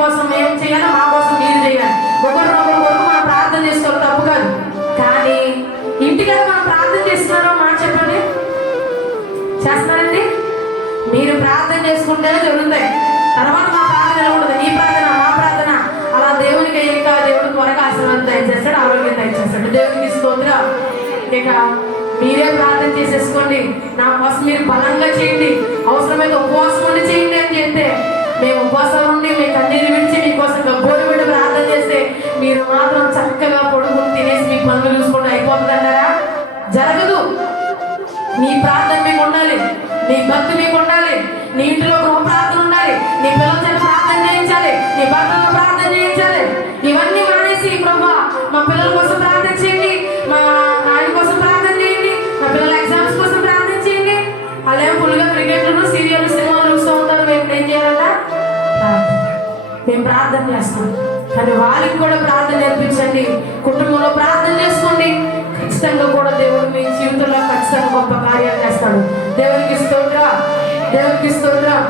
కోసం ఏం చేయాలో మా కోసం మీరు చేయాలి. ఒకరినొకరు కొరకు మనం ప్రార్థన చేసుకోవాలి, తప్పు కాదు. కానీ ఇంటికి మనం ప్రార్థన చేస్తున్నారో మాట చెప్పండి, చేస్తున్నారండి? మీరు ప్రార్థన చేసుకుంటేనే జరుగుతాయి. తర్వాత మా ప్రార్థన ఉండదు, నీ ప్రార్థన మా ప్రార్థన. అలా దేవునికి ఇంకా దేవుడు త్వరగా ఆశీర్వాదం దయచేస్తాడు, ఆరోగ్యం దయచేస్తాడు. దేవునికి స్తోత్రం. ఇక మీరే ప్రార్థన చేసేసుకోండి. నా కోసం మీరు బలంగా చేయండి, అవసరమైతే ఉపవాసం ఉండి చేయండి అని చెప్తే మేము ఉపవాసం ఉండి మీ కన్నీరు విడిచి మీకోసం గబ్బోలు పెట్టి ప్రార్థన చేస్తే మీరు మాత్రం చక్కగా పొడుగుని తినేసి మీ పనులు చూసుకుంటూ అయిపోతుందన్నారా? జరగదు. నీ ప్రార్థన మీకు ఉండాలి, నీ భక్తి మీకు ఉండాలి, నీ ఇంటిలో గృహ ప్రార్థన ఉండాలి, నీ పిల్లలతో ప్రార్థన చేయించాలి, నీ భర్తతో ప్రార్థన చేయించాలి. ఇవన్నీ మానేసి ప్రభా మా పిల్లల కోసం ప్రార్థన చేయండి, మా ఆయన కోసం ప్రార్థన చేయండి, మా పిల్లల ఎగ్జామ్స్ కోసం ప్రార్థన చేయండి. అలాగే ఫుల్గా క్రికెట్లు సీరియల్ సినిమాలు చూస్తూ ఉంటారు. మేము ఏం చేయాలంట? మేము ప్రార్థన చేస్తాం, కానీ వారికి కూడా ప్రార్థన నేర్పించండి. కుటుంబంలో ప్రార్థన చేసుకోండి. ఖచ్చితంగా కూడా దేవుడు మీ జీవితంలో ఖచ్చితంగా గొప్ప కార్యాలు చేస్తాడు. దేవునికి స్తోత్రం, దేవునికి స్తోత్రం.